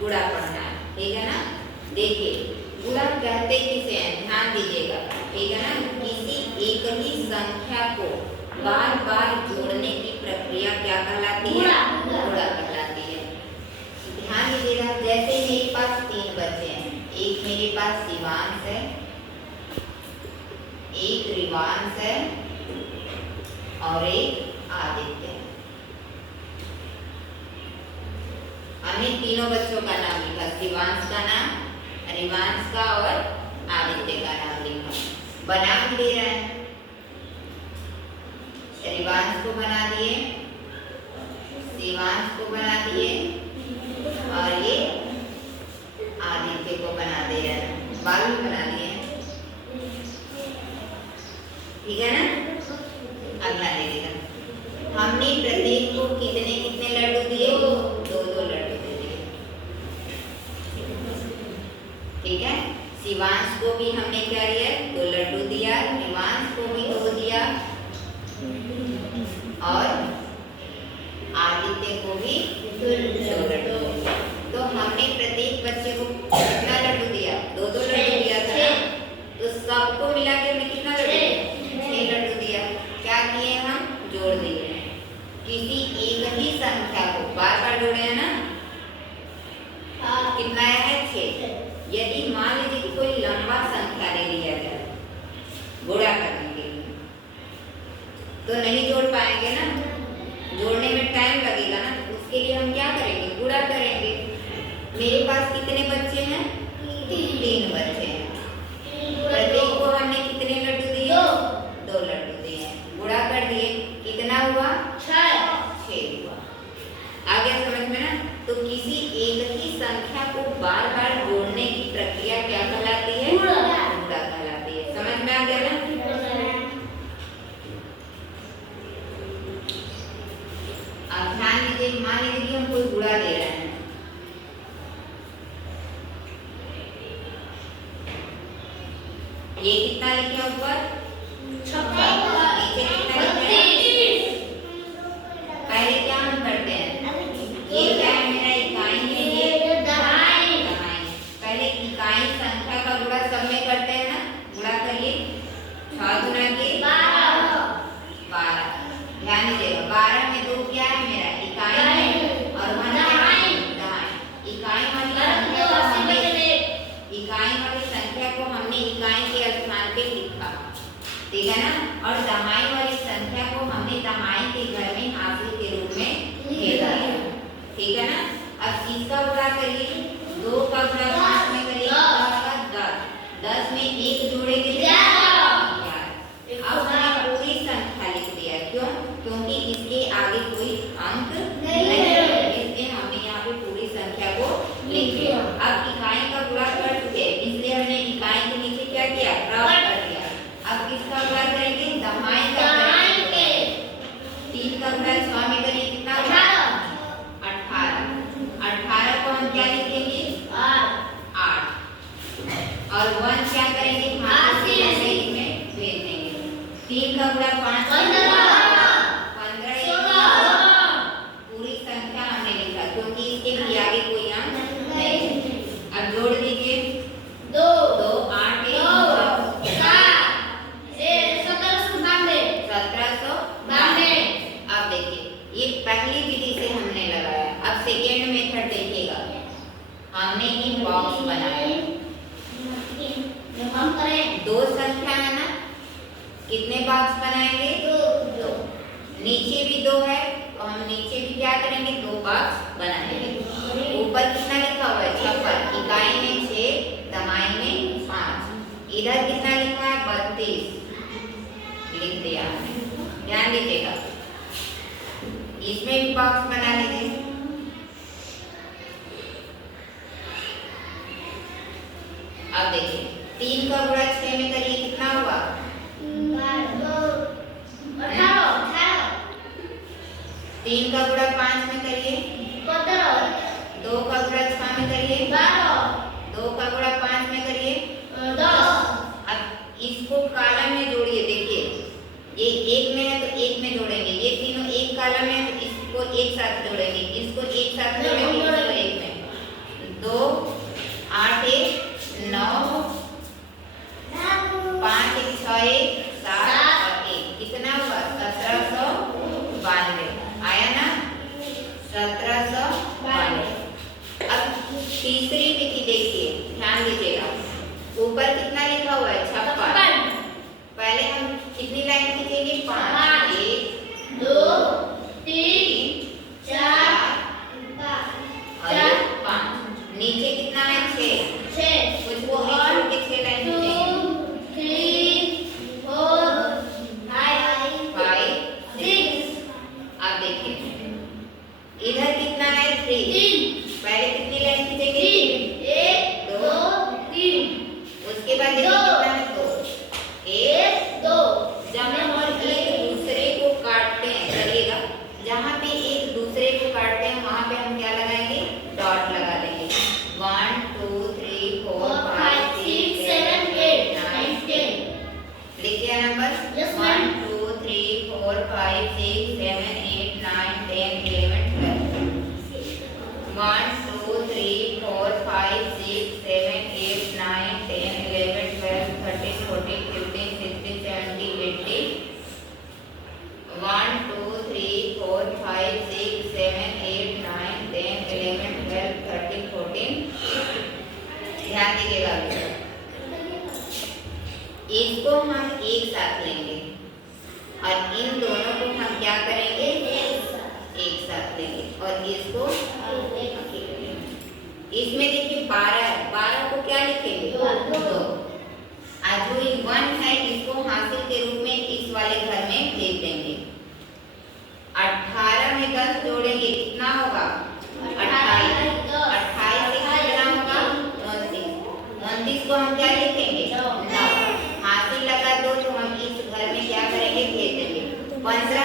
गुणा पढ़ना है, ठीक है ना। देखिए गुणा कहते किसे हैं, ध्यान दीजिएगा, ठीक है ना। किसी एक ही संख्या को बार बार जोड़ने की प्रक्रिया क्या कहलाती है, गुणा कहलाती है। ध्यान दीजिएगा, जैसे मेरे पास 3 बच्चे हैं, एक मेरे पास शिवांश है, एक रिवांश है और एक आदित्य है। हमने तीनों बच्चों का नाम लिखा, शिवांश का नाम, रिवांश का और आदित्य का नाम लिखा। बना भी दे रहे हैं, रिवांश को बना दिए, शिवांश को बना दिए और ये आदित्य को बना दे रहे हैं, बाल भी बना दिए, ठीक है ना। अगला देखिएगा, हमने प्रत्येक को कितने कितने लड्डू दिए, 2-2 लड्डू दे दिए, ठीक है। शिवांश को भी हमने क्या दिया, 2 लड्डू दिया, रिवांश को भी 2 दिया और आदित्य को भी 2 लड्डू दिया। तो हमने प्रत्येक बच्चे को कितना लड्डू दिया, 2-2 लड्डू दिया था ना। तो सबको मिला के हमने कितना लड्डू दिया, 6 लड्डू दिया। क्या किए हम, जोड़ दिए। किसी एक ही संख्या को बार बार जोड़े हैं ना, कितना है, 6। यदि मान लीजिए कि कोई लंबा संख्या ले लिया जाए गुणा करने के लिए, तो नहीं जोड़ पाएंगे ना, जोड़ने में टाइम लगेगा ना। उसके लिए हम क्या करेंगे, गुणा करेंगे। मेरे पास कितने बच्चे हैं, 3 बच्चे हैं, प्रत्येक को हमने कितने लड्डू दिए, 2 लड्डू दिए, गुणा कर दिए, कितना हुआ, 6 हुआ। आ गया समझ में ना। तो किसी एक ही संख्या को बार बार जोड़ने की प्रक्रिया क्या कहलाती है, गुणा कहलाती है। समझ में आ गया ना। अब ध्यान दीजिए, मान लीजिए कि हम कोई गुणा दे रहे हैं, ये कितना लिखे ऊपर, 56, नीचे कितना लिखे हैं। पहले क्या हम करते हैं, ये क्या है, मेरा इकाई है, ये दहाई। पहले इकाई संख्या का गुणा सब में करते हैं ना, गुणा करिए, 6 गुना के 12। ध्यान दीजिएगा, 12 में 2 क्या है, मेरा इकाई है और 1 दहाई। इकाई वाली संख्या को हमने इकाई के स्थान पे लिखा, ठीक है ना। और दहाई वाली संख्या को हमने दहाई के घर में हासिल के रूप में भेज दिया, ठीक है ना। अब इसका गुणा करिए, 2 का गुणा 5 में करिए, 10 में 1 जोड़ेंगे 11। अब हमने पूरी संख्या लिख दिया, क्यों, क्योंकि इसके आगे कोई अंक नहीं है, इसलिए हमने यहाँ पे पूरी संख्या को लिख दिया। अब इकाई का गुणा कर चुके, इसलिए हमने इकाई के नीचे क्या किया, प्राप्त कर दिया। अब किसका गुणा करेंगे, दहाई का करेंगे। 3 का गुणा 6 में करिए, कितना 18। 18 को हम क्या लिखेंगे, 8 और 1 क्या करेंगे, हासिल में भेज देंगे। 3 का गुणा 5 15। पूरी संख्या हमने लिखा, क्योंकि इसके भी आगे कोई अंक नहीं। अब जोड़ दीजिए, 2 8 1792। अब देखिए, ये पहली विधि से हमने लगाया। अब सेकेंड मेथड देखिएगा, हमने ही बॉक्स बनाया, 2 संख्या है ना, कितने बॉक्स बनाएंगे, 2। नीचे भी 2 है, तो हम नीचे भी क्या करेंगे, 2 बॉक्स बनाएंगे। ऊपर कितना लिखा हुआ है, 56, इकाई में 6, दहाई में 5। इधर कितना लिखा है, 32 लिख दिया। ध्यान दीजिएगा, इसमें भी बॉक्स बना लीजिए। अब देखिए, 3 का गुणा 6 में करिए, कितना हुआ, 18। 3 का गुणा 5 में करिए, 15। 2 का गुणा 6 में करिए, 12। 2 का गुणा 5 में करिए, 10। अब इसको कॉलम में जोड़िए, देखिए ये 1 में है तो 1 में जोड़ेंगे, ये तीनों एक कॉलम में है तो इसको एक साथ जोड़ेंगे, इसको एक साथ जोड़ेंगे, इसको एक में। तीसरी विधि देखिए, ध्यान दीजिएगा। ऊपर कितना लिखा हुआ है? 56। पहले हम कितनी लाइन खींचेंगे? 5। 1 2 3 4 और 5। नीचे कितना है? 6। कुछ वो छोड़ के 6 लाइन खींचेंगे। 5 6। अब देखिए इधर कितना है? 3। पहले कितनी लाइन खींचेंगे? 1 2 3। उसके बाद देखिए कितना है? 2 1 2। जब हम एक दूसरे को काटते हैं, चलिएगा, जहाँ पे एक दूसरे को काटते हैं वहाँ पे हम क्या लगाएंगे? डॉट लगा देंगे। 1 2 3 4 5 6 7 8 9 10। लिखिए नंबर। 1 2 3 4 5 6 7 8 9 10 11 12। 1 2 3 4 5 6 7 8 9 10 11 12 13 14 15 16 17 18। 1 2 3 4 5 6 7 8 9 10 11 12 13 14। ध्यान दीजिएगा, इसको हम एक साथ लेंगे और इन दोनों को हम क्या करेंगे? एक साथ लेंगे और इसको अकेले लेंगे। इसमें देखिए 12 को क्या लिखेंगे? 2। आज जो 1 है इसको हासिल के रूप में इस वाले घर में भेज देंगे। 18 में 10 जोड़ेंगे, कितना होगा? 28। 28 से कितना होगा? 29। 29 को हम क्या लिखेंगे? 9। हासिल लगा 2 तो हम इस घर में क्या करेंगे? भेज देंगे। 15